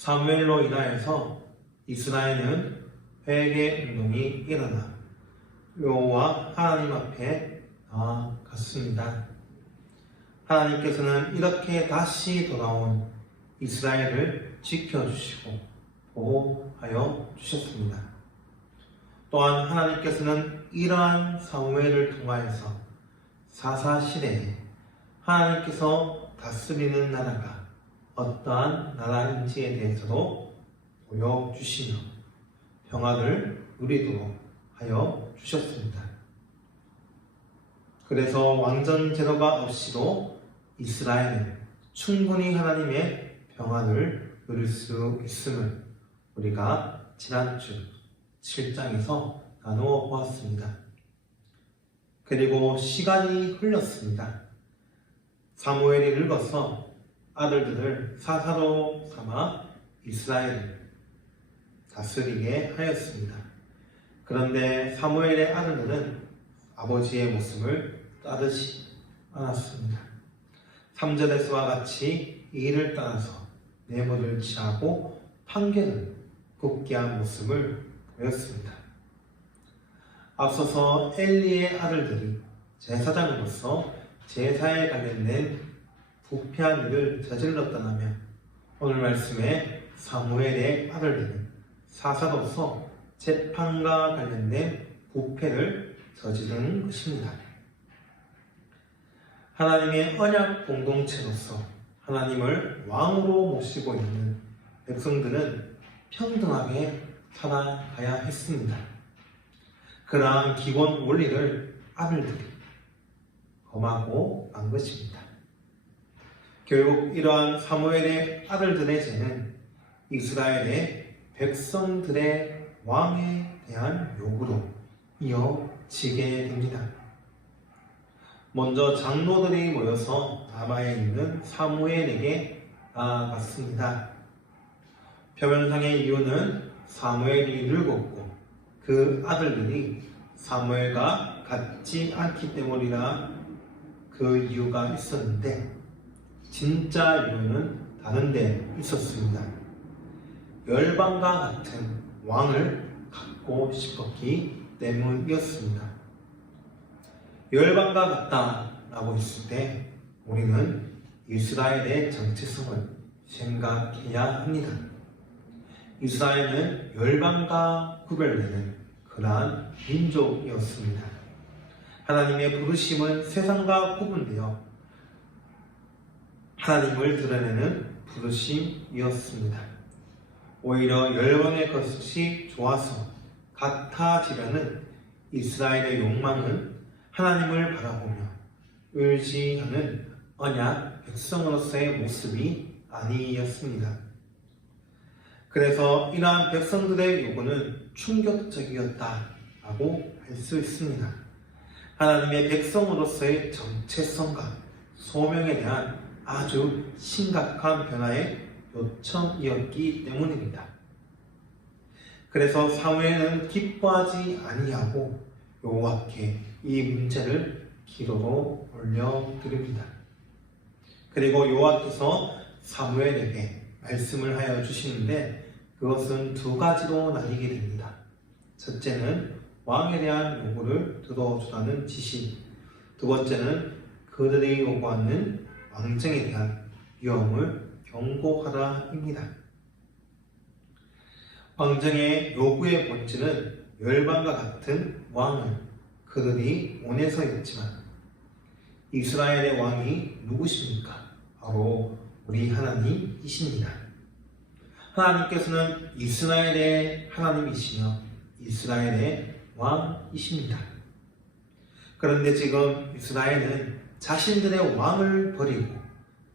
사무엘로 인하여서 이스라엘은 회개 운동이 일어나 여호와 하나님 앞에 나아갔습니다. 하나님께서는 이렇게 다시 돌아온 이스라엘을 지켜주시고 보호하여 주셨습니다. 또한 하나님께서는 이러한 사무엘을 통하여서 사사시대에 하나님께서 다스리는 나라가 어떠한 나라인지에 대해서도 보여주시며 평화를 누리도록 하여 주셨습니다. 그래서 왕정 제도가 없이도 이스라엘은 충분히 하나님의 평안을 누릴 수 있음을 우리가 지난주 7장에서 나누어 보았습니다. 그리고 시간이 흘렀습니다. 사무엘이 늙어서 아들들을 사사로 삼아 이스라엘을 다스리게 하였습니다. 그런데 사무엘의 아들들은 아버지의 모습을 따르지 않았습니다. 3절에서와 같이 이 일을 따라서 뇌물을 취하고 판결을 굽게 한 모습을 보였습니다. 앞서서 엘리의 아들들이 제사장으로서 제사에 관련된 부패한 일을 저질렀다면 오늘 말씀에 사무엘의 아들들은 사사로서 재판과 관련된 부패를 저지른 것입니다. 하나님의 언약 공동체로서 하나님을 왕으로 모시고 있는 백성들은 평등하게 살아가야 했습니다. 그러한 기본 원리를 아들들이 범하고 만 것입니다. 결국 이러한 사무엘의 아들들의 죄는 이스라엘의 백성들의 왕에 대한 요구로 이어지게 됩니다. 먼저 장로들이 모여서 라마에 있는 사무엘에게 나아갔습니다. 표면상의 이유는 사무엘이 늙었고 그 아들들이 사무엘과 같지 않기 때문이라 그 이유가 있었는데 진짜 이유는 다른 데 있었습니다. 열방과 같은 왕을 갖고 싶었기 때문이었습니다. 열방과 같다라고 했을 때 우리는 이스라엘의 정체성을 생각해야 합니다. 이스라엘은 열방과 구별되는 그러한 민족이었습니다. 하나님의 부르심은 세상과 구분되어 하나님을 드러내는 부르심이었습니다. 오히려 열방의 것이 좋아서 같아지려는 이스라엘의 욕망은 하나님을 바라보며 의지하는 언약 백성으로서의 모습이 아니었습니다. 그래서 이러한 백성들의 요구는 충격적이었다라고 할 수 있습니다. 하나님의 백성으로서의 정체성과 소명에 대한 아주 심각한 변화의 요청이었기 때문입니다. 그래서 사무엘은 기뻐하지 아니하고 여호와께 이 문제를 기도로 올려드립니다. 그리고 여호와께서 사무엘에게 말씀을 하여 주시는데 그것은 두 가지로 나뉘게 됩니다. 첫째는 왕에 대한 요구를 들어주라는 지시, 두 번째는 그들이 요구하는 왕정에 대한 위험을 경고하라입니다. 왕정의 요구의 본질은 열방과 같은 왕을 그들이 원해서였지만 이스라엘의 왕이 누구십니까? 바로 우리 하나님이십니다. 하나님께서는 이스라엘의 하나님이시며 이스라엘의 왕이십니다. 그런데 지금 이스라엘은 자신들의 왕을 버리고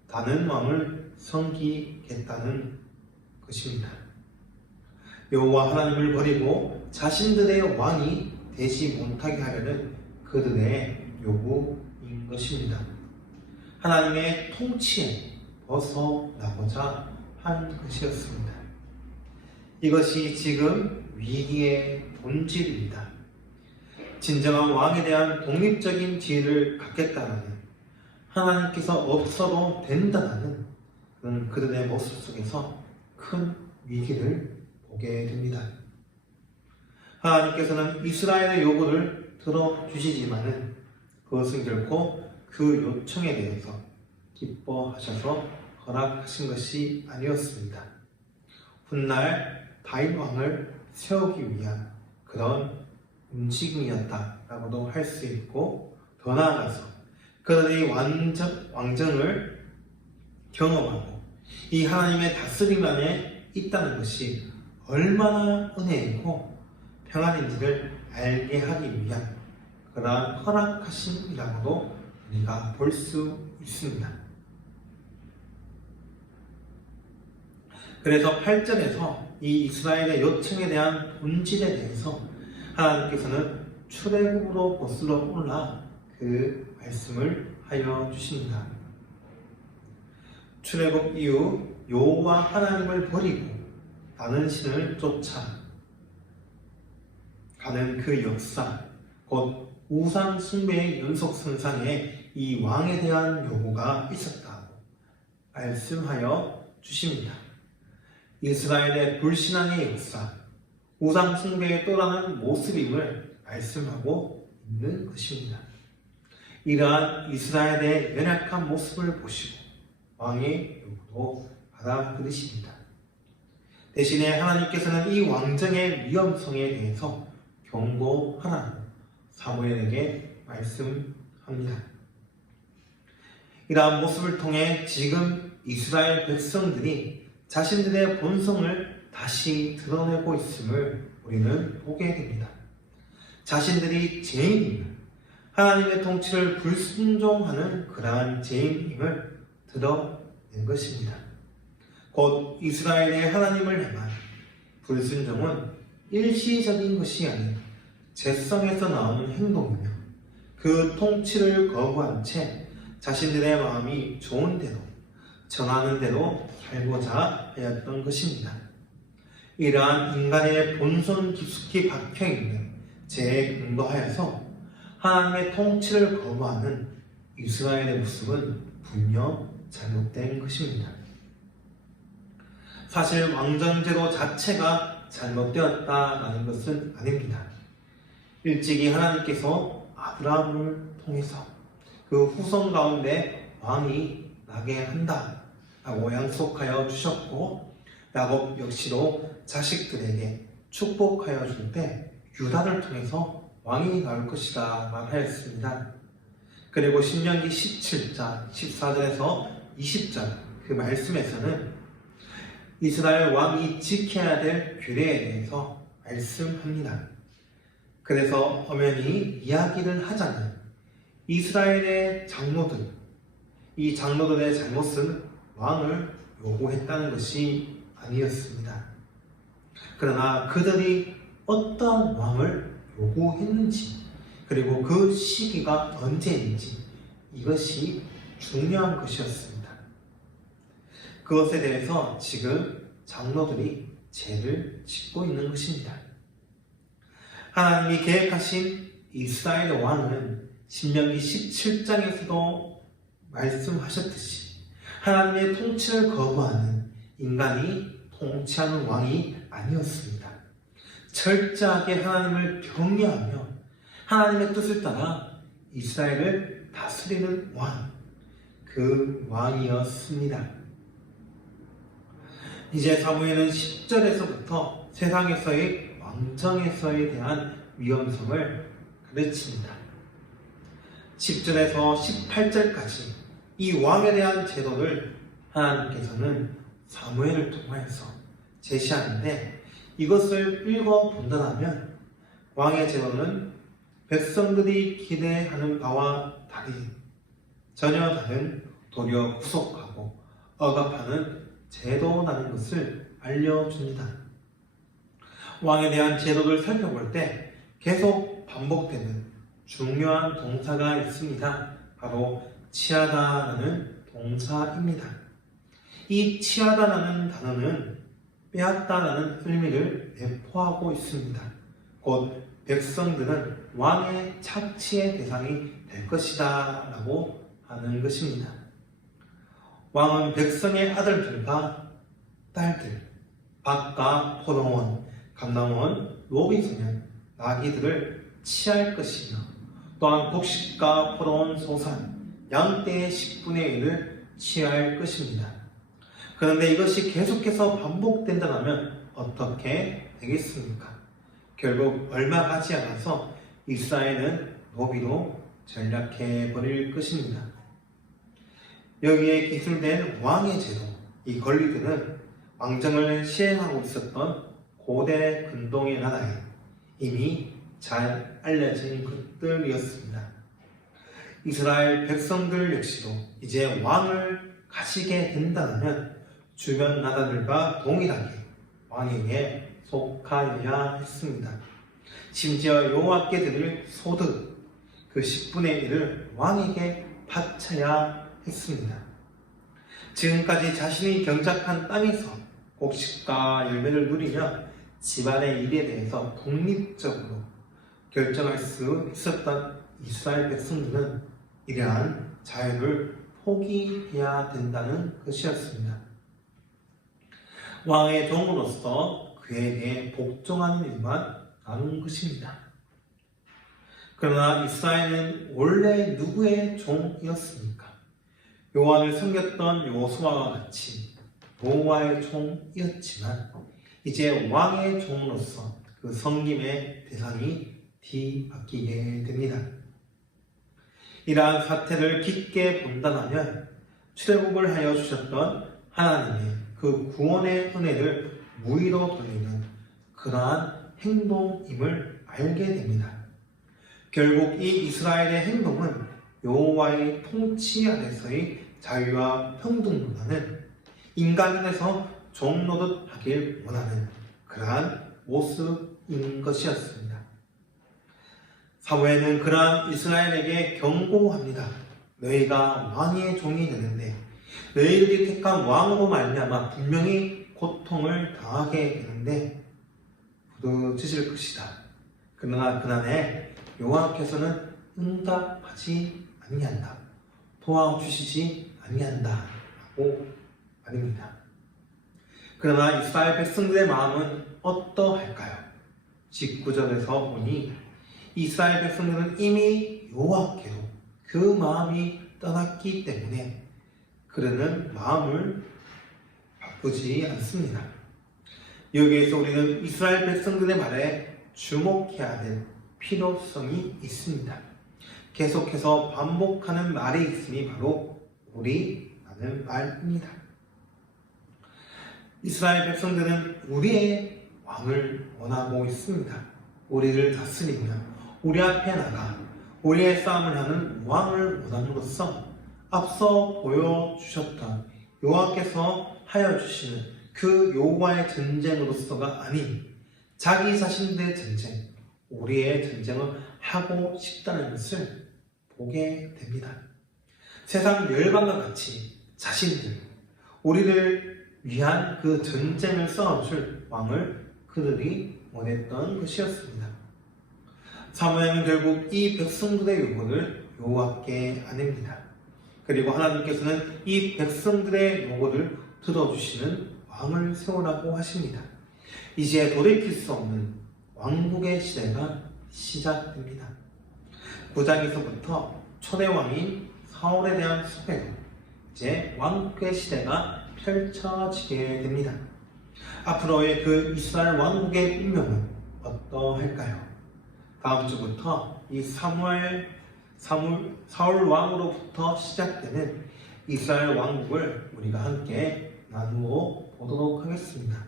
다른 왕을 섬기겠다는 것입니다. 여호와 하나님을 버리고 자신들의 왕이 되지 못하게 하려는 그들의 요구인 것입니다. 하나님의 통치에 벗어나고자 한 것이었습니다. 이것이 지금 위기의 본질입니다. 진정한 왕에 대한 독립적인 지위를 갖겠다는 하나님께서 없어도 된다는 그들의 모습 속에서 큰 위기를 보게 됩니다. 하나님께서는 이스라엘의 요구를 들어주시지만은 그것은 결코 그 요청에 대해서 기뻐하셔서 허락하신 것이 아니었습니다. 훗날 다윗 왕을 세우기 위한 그런 움직임이었다라고도 할 수 있고, 더 나아가서 그들이 왕정을 경험하고 이 하나님의 다스림 안에 있다는 것이 얼마나 은혜이고 평안인지를 알게 하기 위한 그러한 허락하심이라고도 우리가 볼 수 있습니다. 그래서 8절에서 이 이스라엘의 요청에 대한 본질에 대해서 하나님께서는 출애굽으로 거슬러 올라 그 말씀을 하여 주십니다. 출애굽 이후 여호와 하나님을 버리고 다른 신을 쫓아 가는 그 역사, 곧 우상 숭배의 연속선상에 이 왕에 대한 요구가 있었다고 말씀하여 주십니다. 이스라엘의 불신앙의 역사, 우상 숭배에 떠나는 모습임을 말씀하고 있는 것입니다. 이러한 이스라엘의 연약한 모습을 보시고 왕의 요구도 받아들이십니다. 대신에 하나님께서는 이 왕정의 위험성에 대해서 경고하라고 사무엘에게 말씀합니다. 이러한 모습을 통해 지금 이스라엘 백성들이 자신들의 본성을 다시 드러내고 있음을 우리는 보게 됩니다. 자신들이 죄인임을, 하나님의 통치를 불순종하는 그러한 죄인임을 드러낸 것입니다. 곧 이스라엘의 하나님을 향한 불순종은 일시적인 것이 아닌 죄성에서 나오는 행동이며, 그 통치를 거부한 채 자신들의 마음이 좋은 대로, 정하는 대로 살고자 하였던 것입니다. 이러한 인간의 본성 깊숙이 박혀있는 죄에 근거하여서 하나님의 통치를 거부하는 이스라엘의 모습은 분명 잘못된 것입니다. 사실 왕정제도 자체가 잘못되었다라는 것은 아닙니다. 일찍이 하나님께서 아브라함을 통해서 그 후손 가운데 왕이 나게 한다라고 약속하여 주셨고, 야곱 역시도 자식들에게 축복하여 줄 때 유다를 통해서 왕이 나올 것이다 말하였습니다. 그리고 신명기 17장 14절에서 20절 그 말씀에서는 이스라엘 왕이 지켜야 될 규례에 대해서 말씀합니다. 그래서 엄연히 이야기를 하자면 이스라엘의 장로들, 이 장로들의 잘못은 왕을 요구했다는 것이 아니었습니다. 그러나 그들이 어떤 왕을 요구했는지, 그리고 그 시기가 언제인지, 이것이 중요한 것이었습니다. 그것에 대해서 지금 장로들이 죄를 짓고 있는 것입니다. 하나님이 계획하신 이스라엘의 왕은 신명기 17장에서도 말씀하셨듯이 하나님의 통치를 거부하는 인간이 통치하는 왕이 아니었습니다. 철저하게 하나님을 경외하며 하나님의 뜻을 따라 이스라엘을 다스리는 왕, 그 왕이었습니다. 이제 사무엘은 10절에서부터 세상에서의 왕정에서에 대한 위험성을 가르칩니다. 10절에서 18절까지 이 왕에 대한 제도를 하나님께서는 사무엘을 통하여서 제시하는데, 이것을 읽어본다면 왕의 제도는 백성들이 기대하는 바와 달리 전혀 다른, 도리어 구속하고 억압하는 제도라는 것을 알려줍니다. 왕에 대한 제도를 살펴볼 때 계속 반복되는 중요한 동사가 있습니다. 바로 취하다라는 동사입니다. 이 취하다라는 단어는 빼앗다라는 의미를 내포하고 있습니다. 곧 백성들은 왕의 착취의 대상이 될 것이다 라고 하는 것입니다. 왕은 백성의 아들들과 딸들, 밭과 포도원, 감남원, 노비소년, 나귀들을 취할 것이며 또한 곡식과 포도원 소산, 양떼의 10분의 1을 취할 것입니다. 그런데 이것이 계속해서 반복된다면 어떻게 되겠습니까? 결국 얼마 가지 않아서 이스라엘은 노비로 전락해 버릴 것입니다. 여기에 기술된 왕의 제도, 이 권리들은 왕정을 시행하고 있었던 고대 근동의 나라에 이미 잘 알려진 것들이었습니다. 이스라엘 백성들 역시도 이제 왕을 가지게 된다면 주변 나라들과 동일하게 왕에게 속하여야 했습니다. 심지어 여호와께 드릴 소득 그 10분의 1을 왕에게 바쳐야 했습니다. 지금까지 자신이 경작한 땅에서 곡식과 열매를 누리며 집안의 일에 대해서 독립적으로 결정할 수 있었던 이스라엘 백성들은 이러한 자유를 포기해야 된다는 것이었습니다. 왕의 종으로서 그에게 복종하는 일만 남은 것입니다. 그러나 이스라엘은 원래 누구의 종이었습니까? 여호와를 섬겼던 여호수아와 같이 여호와의 종이었지만 이제 왕의 종으로서 그 섬김의 대상이 뒤바뀌게 됩니다. 이러한 사태를 깊게 본다면 출애굽을 하여 주셨던 하나님의 그 구원의 은혜를 무의로 돌리는 그러한 행동임을 알게 됩니다. 결국 이 이스라엘의 행동은 여호와의 통치 아래서의 자유와 평등보다는 인간에서 종노릇 하길 원하는 그러한 모습인 것이었습니다. 사무엘은 그러한 이스라엘에게 경고합니다. 너희가 왕의 종이 되는데 너희들이 택한 왕으로 말미암아 분명히 고통을 당하게 되는데 부르짖을 것이다. 그러나 그날에 여호와께서는 응답하지 아니한다. 도와주시지 아니한다. 라고 말입니다. 그러나 이스라엘 백성들의 마음은 어떠할까요? 19절에서 보니 이스라엘 백성들은 이미 여호와께로 그 마음이 떠났기 때문에 그러는 마음을 바꾸지 않습니다. 여기에서 우리는 이스라엘 백성들의 말에 주목해야 될 필요성이 있습니다. 계속해서 반복하는 말이 있으니 바로 우리라는 말입니다. 이스라엘 백성들은 우리의 왕을 원하고 있습니다. 우리를 다스리며 우리 앞에 나가 우리의 싸움을 하는 왕을 원함으로써 앞서 보여주셨던 여호와께서 하여 주시는 그 여호와의 전쟁으로서가 아닌 자기 자신들의 전쟁, 우리의 전쟁을 하고 싶다는 것을 보게 됩니다. 세상 열방과 같이 자신들, 우리를 위한 그 전쟁을 싸워줄 왕을 그들이 원했던 것이었습니다. 사무엘은 결국 이 백성들의 요구를 여호와께 아냅니다. 그리고 하나님께서는 이 백성들의 요구를 들어주시는 왕을 세우라고 하십니다. 이제 돌이킬 수 없는 왕국의 시대가 시작됩니다. 9장에서부터 초대왕인 사울에 대한 소개로 이제 왕국의 시대가 펼쳐지게 됩니다. 앞으로의 그 이스라엘 왕국의 운명은 어떠할까요? 다음 주부터 이 사울 왕으로부터 시작되는 이스라엘 왕국을 우리가 함께 나누어 보도록 하겠습니다.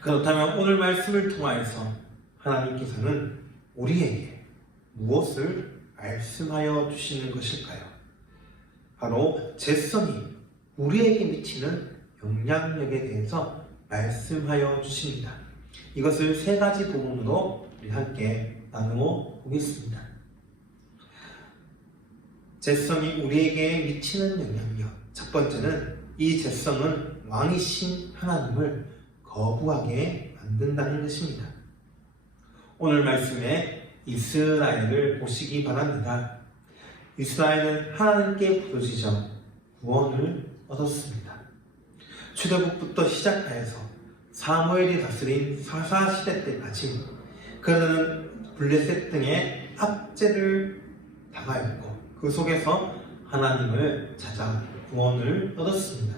그렇다면 오늘 말씀을 통하여서 하나님께서는 우리에게 무엇을 말씀하여 주시는 것일까요? 바로 제성이 우리에게 미치는 영향력에 대해서 말씀하여 주십니다. 이것을 세 가지 부분으로 우리 함께 나누어 보겠습니다. 제성이 우리에게 미치는 영향력. 첫 번째는 이 제성은 왕이신 하나님을 거부하게 만든다는 것입니다. 오늘 말씀에 이스라엘을 보시기 바랍니다. 이스라엘은 하나님께 부르짖어 구원을 얻었습니다. 출애굽부터 시작하여서 사무엘이 다스린 사사시대 때까지 그는 블레셋 등의 압제를 당하였고 그 속에서 하나님을 찾아 구원을 얻었습니다.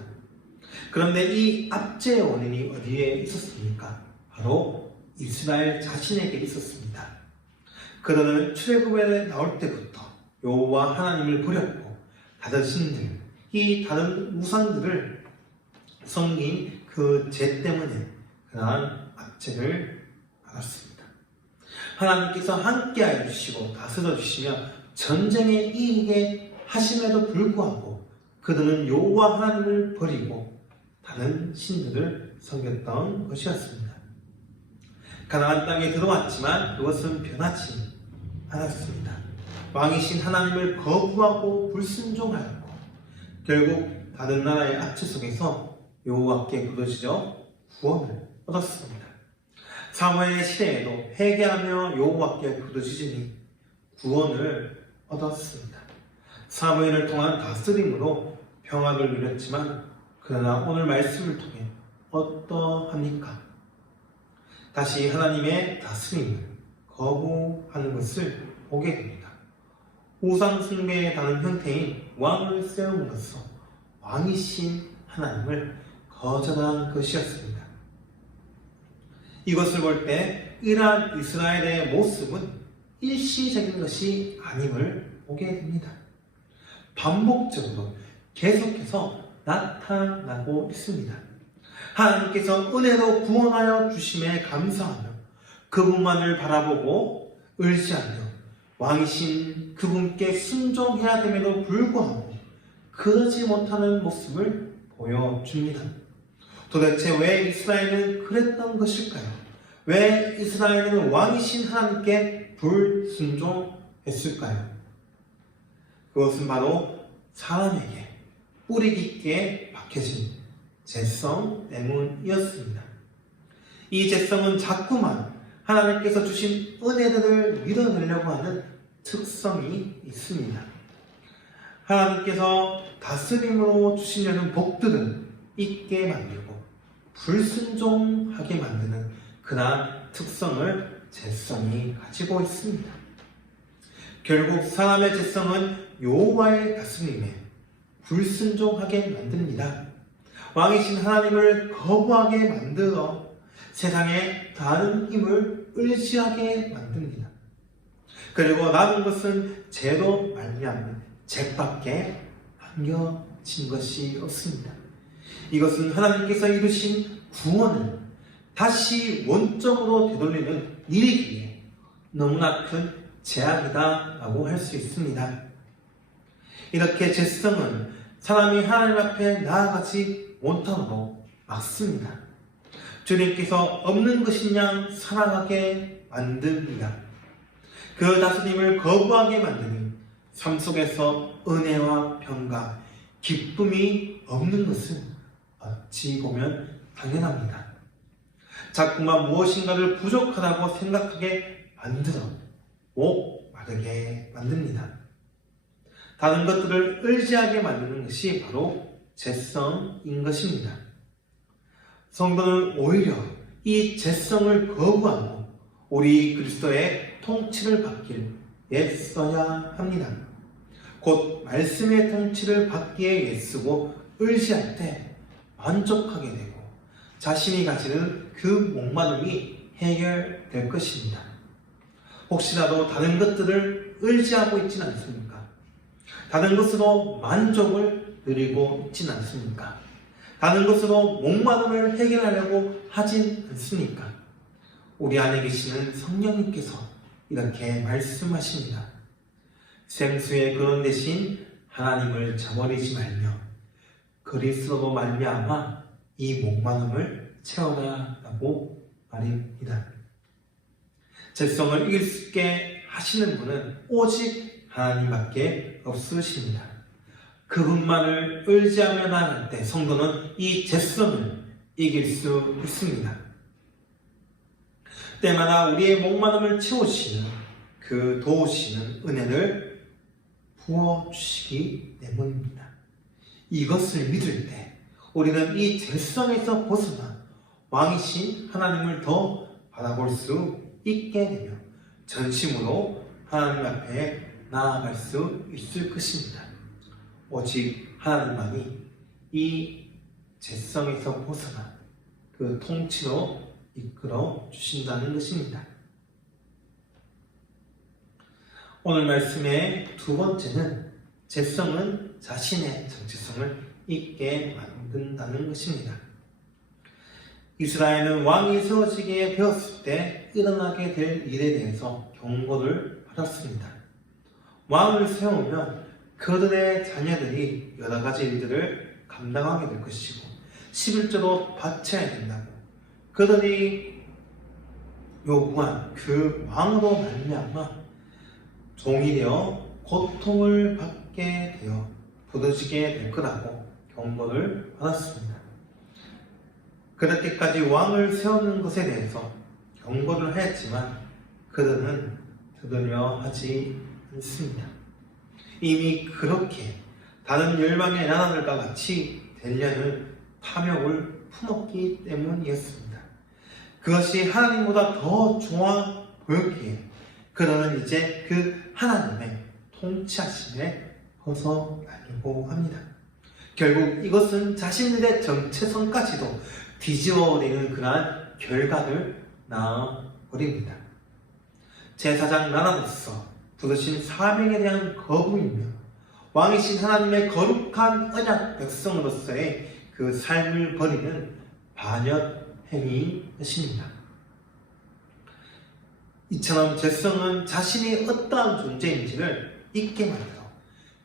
그런데 이 압제의 원인이 어디에 있었습니까? 바로 이스라엘 자신에게 있었습니다. 그들은 출애굽에 나올 때부터 여호와 하나님을 버렸고 다른 신들, 이 다른 우상들을 섬긴 그 죄 때문에 그러한 압제를 받았습니다. 하나님께서 함께하여 주시고 다스려 주시며 전쟁에 이기게 하심에도 불구하고 그들은 여호와 하나님을 버리고 다른 신들을 섬겼던 것이었습니다. 가나안 땅에 들어왔지만 그것은 변하지 않았습니다. 왕이신 하나님을 거부하고 불순종하였고 결국 다른 나라의 압제 속에서 여호와께 부르짖어 구원을 얻었습니다. 사무엘의 시대에도 회개하며 여호와께 부르짖으니 구원을 얻었습니다. 사무엘을 통한 다스림으로 평화를 누렸지만 그러나 오늘 말씀을 통해 어떠합니까? 다시 하나님의 다스림을 거부하는 것을 보게 됩니다. 우상 숭배의 다른 형태인 왕을 세움으로써 왕이신 하나님을 거절한 것이었습니다. 이것을 볼 때 이러한 이스라엘의 모습은 일시적인 것이 아님을 보게 됩니다. 반복적으로 계속해서 나타나고 있습니다. 하나님께서 은혜로 구원하여 주심에 감사하며 그분만을 바라보고 의지하며 왕이신 그분께 순종해야 됨에도 불구하고 그러지 못하는 모습을 보여줍니다. 도대체 왜 이스라엘은 그랬던 것일까요? 왜 이스라엘은 왕이신 하나님께 불순종했을까요? 그것은 바로 사람에게 뿌리 깊게 박혀진 죄성 때문이었습니다. 이 죄성은 자꾸만 하나님께서 주신 은혜들을 밀어내려고 하는 특성이 있습니다. 하나님께서 다스림으로 주시려는 복들은 있게 만들고 불순종하게 만드는 그러한 특성을 죄성이 가지고 있습니다. 결국 사람의 죄성은 여호와의 다스림에 불순종하게 만듭니다. 왕이신 하나님을 거부하게 만들어 세상에 다른 힘을 의지하게 만듭니다. 그리고 남은 것은 죄로 말미암은 죄밖에 남겨진 것이 없습니다. 이것은 하나님께서 이루신 구원을 다시 원점으로 되돌리는 일이기에 너무나 큰 제약이다라고 할 수 있습니다. 이렇게 죄성은 사람이 하나님 앞에 나아가지 못함으로 막습니다. 주님께서 없는 것인 양 살아가게 만듭니다. 그 다스림을 거부하게 만드니 삶 속에서 은혜와 평강, 기쁨이 없는 것은 어찌 보면 당연합니다. 자꾸만 무엇인가를 부족하다고 생각하게 만들어 목 마르게 만듭니다. 다른 것들을 의지하게 만드는 것이 바로 죄성인 것입니다. 성도는 오히려 이 죄성을 거부하고 우리 그리스도의 통치를 받길 애써야 합니다. 곧 말씀의 통치를 받기에 애쓰고 의지할 때 만족하게 되고 자신이 가지는 그 목마름이 해결될 것입니다. 혹시라도 다른 것들을 의지하고 있지는 않습니까? 다른 것으로 만족을 누리고 있지는 않습니까? 다른 것으로 목마름을 해결하려고 하진 않습니까? 우리 안에 계시는 성령님께서 이렇게 말씀하십니다. 생수의 근원 대신 하나님을 저버리지 말며 그리스도로 말미암아 이 목마름을 채워라라고 말입니다. 죄성을 이길 수 있게 하시는 분은 오직 하나님밖에 없으십니다. 그분만을 의지하며 나아갈 때 성도는 이 죄성을 이길 수 있습니다. 때마다 우리의 목마름을 채우시는 그 도우시는 은혜를 부어주시기 때문입니다. 이것을 믿을 때 우리는 이 죄성에서 벗어나 왕이신 하나님을 더 바라볼 수 있게 되며 전심으로 하나님 앞에 나아갈 수 있을 것입니다. 오직 하나님만이 이 죄성에서 벗어나 그 통치로 이끌어 주신다는 것입니다. 오늘 말씀의 두 번째는 죄성은 자신의 정체성을 잊게 만든다는 것입니다. 이스라엘은 왕이 세워지게 되었을 때 일어나게 될 일에 대해서 경고를 받았습니다. 왕을 세우면 그들의 자녀들이 여러 가지 일들을 감당하게 될 것이고 11조도 바쳐야 된다고 그들이 요구한 그 왕으로 말미암아 종이 되어 고통을 받게 되어 부서지게 될 거라고 경고를 받았습니다. 그렇게까지 왕을 세우는 것에 대해서 경고를 하였지만 그들은 들으려 하지 않습니다. 이미 그렇게 다른 열방의 나라들과 같이 되려는 탐욕을 품었기 때문이었습니다. 그것이 하나님보다 더 좋아 보였기에 그들은 이제 그 하나님의 통치하심에 벗어나려고 합니다. 결국 이것은 자신들의 정체성까지도 뒤집어버리는 그러한 결과를 낳아버립니다. 제사장 나라로서 부르신 사명에 대한 거부이며 왕이신 하나님의 거룩한 언약 백성으로서의 그 삶을 버리는 반역 행위인 것입니다. 이처럼 죄성은 자신이 어떠한 존재인지를 잊게 만들어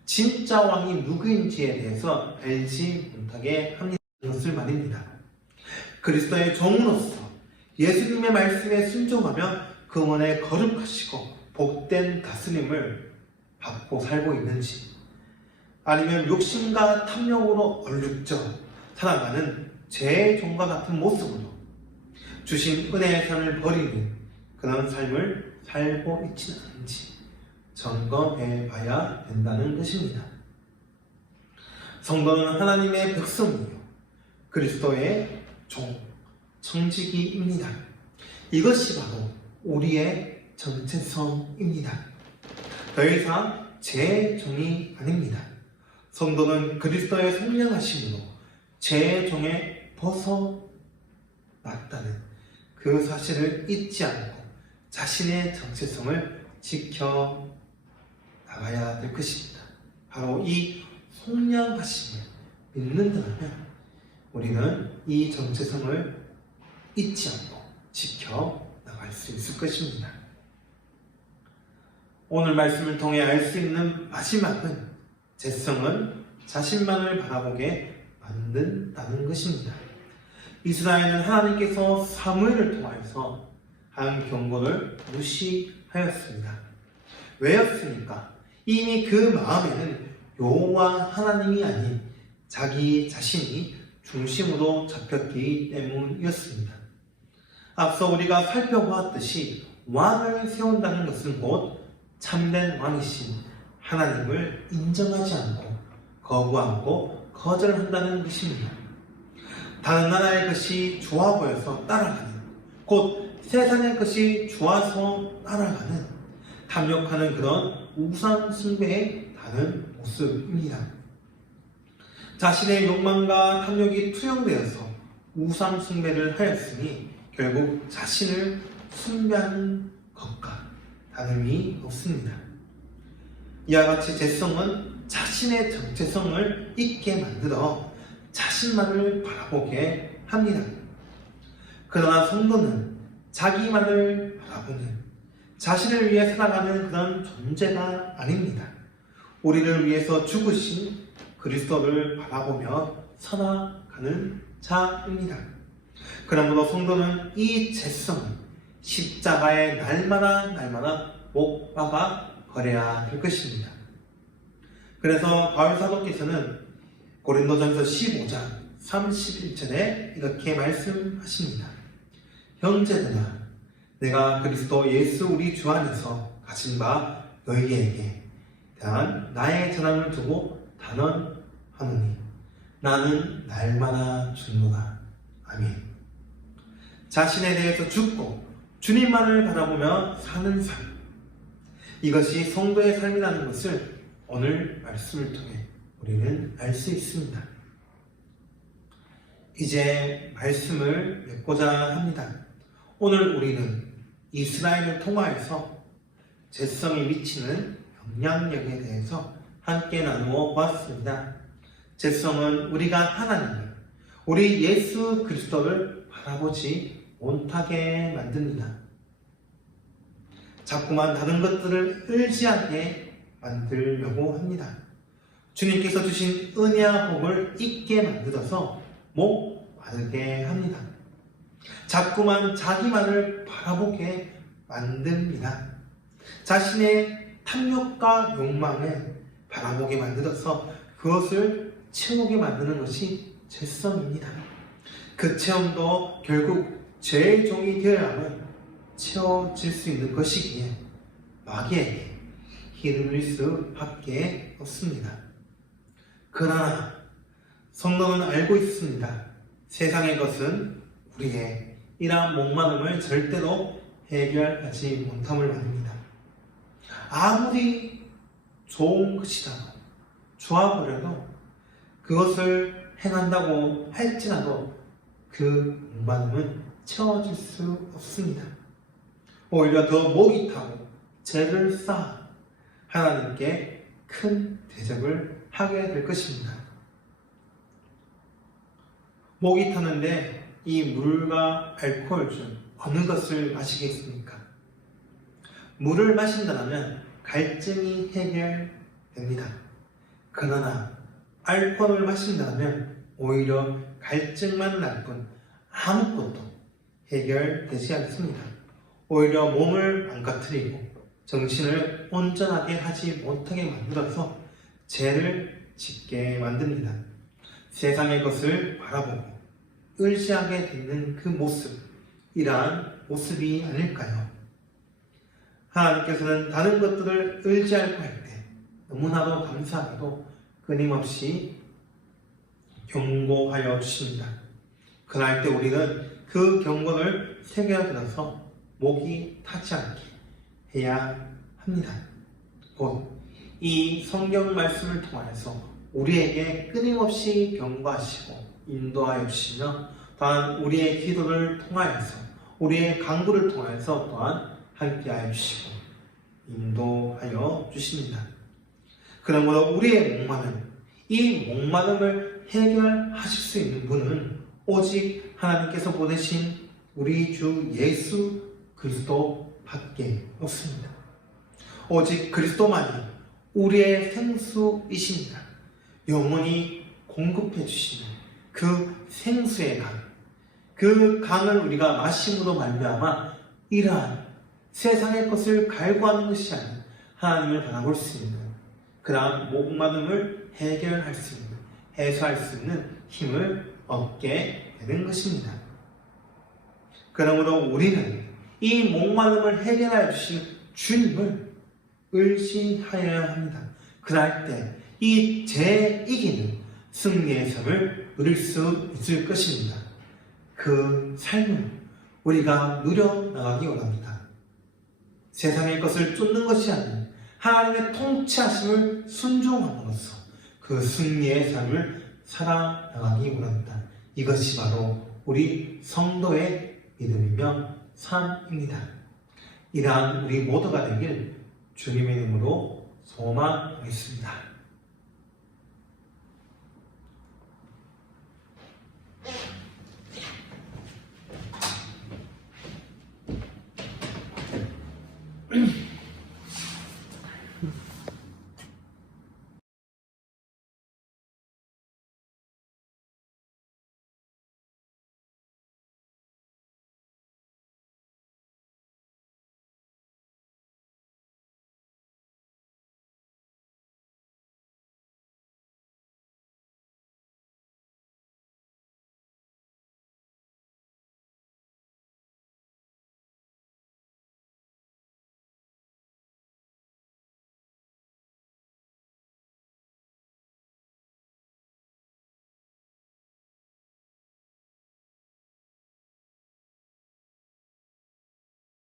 진짜 왕이 누구인지에 대해서 알지 못하게 합니다. 것을 말입니다. 그리스도의 종으로서 예수님의 말씀에 순종하며 그분의 거룩하시고 복된 다스림을 받고 살고 있는지 아니면 욕심과 탐욕으로 얼룩져 살아가는 죄의 종과 같은 모습으로 주신 은혜의 삶을 버리는 그런 삶을 살고 있지는 않은지 점검해 봐야 된다는 것입니다. 성도는 하나님의 백성이요 그리스도의 종, 청지기입니다. 이것이 바로 우리의 정체성입니다. 더 이상 제 종이 아닙니다. 성도는 그리스도의 성령하심으로 제 종에 벗어났다는 그 사실을 잊지 않고 자신의 정체성을 지켜 나가야 될 것입니다. 바로 이 속량하심을 믿는다면 우리는 이 정체성을 잊지 않고 지켜 나갈 수 있을 것입니다. 오늘 말씀을 통해 알 수 있는 마지막은 죄성은 자신만을 바라보게 만든다는 것입니다. 이스라엘은 하나님께서 사무엘을 통하여서 한 경고를 무시하였습니다. 왜였습니까? 이미 그 마음에는 여호와 하나님이 아닌 자기 자신이 중심으로 잡혔기 때문이었습니다. 앞서 우리가 살펴보았듯이 왕을 세운다는 것은 곧 참된 왕이신 하나님을 인정하지 않고 거부하고 거절한다는 것입니다. 다른 나라의 것이 좋아 보여서 따라가는, 곧 세상의 것이 좋아서 따라가는, 탐욕하는 그런 우상 숭배의 다른 모습입니다. 자신의 욕망과 탐욕이 투영되어서 우상 숭배를 하였으니 결국 자신을 숭배하는 것과 다름이 없습니다. 이와 같이 죄성은 자신의 정체성을 잊게 만들어 자신만을 바라보게 합니다. 그러나 성도는 자기만을 바라보는, 자신을 위해 살아가는 그런 존재가 아닙니다. 우리를 위해서 죽으신 그리스도를 바라보며 살아가는 자입니다. 그러므로 성도는 이 죄성을 십자가에 날마다 못 박아 버려야 될 것입니다. 그래서 바울 사도께서는 고린도전서 15장 31절에 이렇게 말씀하십니다. 형제들아, 내가 그리스도 예수 우리 주 안에서 가진 바 너희에게 대한 나의 전함을 두고 단언하노니 나는 날마다 죽노라. 아멘. 자신에 대해서 죽고 주님만을 바라보며 사는 삶, 이것이 성도의 삶이라는 것을 오늘 말씀을 통해 우리는 알 수 있습니다. 이제 말씀을 맺고자 합니다. 오늘 우리는 이스라엘을 통하여서 제성이 미치는 영향력에 대해서 함께 나누어 보았습니다. 제성은 우리가 하나님을, 우리 예수 그리스도를 바라보지 못하게 만듭니다. 자꾸만 다른 것들을 의지하게 만들려고 합니다. 주님께서 주신 은혜와 복을 잊게 만들어서 목 마르게 합니다. 자꾸만 자기만을 바라보게 만듭니다. 자신의 탐욕과 욕망을 바라보게 만들어서 그것을 채우게 만드는 것이 죄성입니다. 그 체험도 결국 죄의 종이 되어야만 채워질 수 있는 것이기에 마귀에게 기름일 수밖에 없습니다. 그러나 성도는 알고 있습니다. 세상의 것은 우리의 이러한 목마름을 절대로 해결하지 못함을 말입니다. 아무리 좋은 것이라도 좋아 보려도 그것을 행한다고 할지라도 그 목마름은 채워질 수 없습니다. 오히려 더 목이 타고 죄를 쌓아 하나님께 큰 대적을 하게 될 것입니다. 목이 타는데 이 물과 알코올 중 어느 것을 마시겠습니까? 물을 마신다면 갈증이 해결됩니다. 그러나 알코올을 마신다면 오히려 갈증만 날 뿐 아무것도 해결되지 않습니다. 오히려 몸을 망가뜨리고 정신을 온전하게 하지 못하게 만들어서 죄를 짓게 만듭니다. 세상의 것을 바라보고 의지하게 되는 그 모습, 이러한 모습이 아닐까요? 하나님께서는 다른 것들을 의지하고 할 때 너무나도 감사하게도 끊임없이 경고하여 주십니다. 그날 때 우리는 그 경고를 새겨들어서 목이 타지 않게 해야 합니다. 곧 이 성경 말씀을 통하여서 우리에게 끊임없이 경고하시고 인도하여 주시며 또한 우리의 기도를 통하여서 우리의 간구를 통하여서 또한 함께하여 주시고 인도하여 주십니다. 그러므로 우리의 목마름, 이 목마름을 해결하실 수 있는 분은 오직 하나님께서 보내신 우리 주 예수 그리스도밖에 없습니다. 오직 그리스도만이 우리의 생수이십니다. 영원히 공급해 주시는 그 생수의 강, 그 강을 우리가 마심으로 말미암아 이러한 세상의 것을 갈구하는 것이 아닌 하나님을 바라볼 수 있는 그러한 목마름을 해결할 수 있는, 해소할 수 있는 힘을 얻게 되는 것입니다. 그러므로 우리는 이 목마름을 해결하여 주신 주님을 의지하여야 합니다. 그럴 때 이 죄에 이기는 승리의 삶을 누릴 수 있을 것입니다. 그 삶을 우리가 누려나가기 원합니다. 세상의 것을 쫓는 것이 아닌 하나님의 통치하심을 순종함으로써 그 승리의 삶을 살아나가기 원합니다. 이것이 바로 우리 성도의 믿음이며 삶입니다. 이러한 우리 모두가 되길 주님의 이름으로 소망하겠습니다.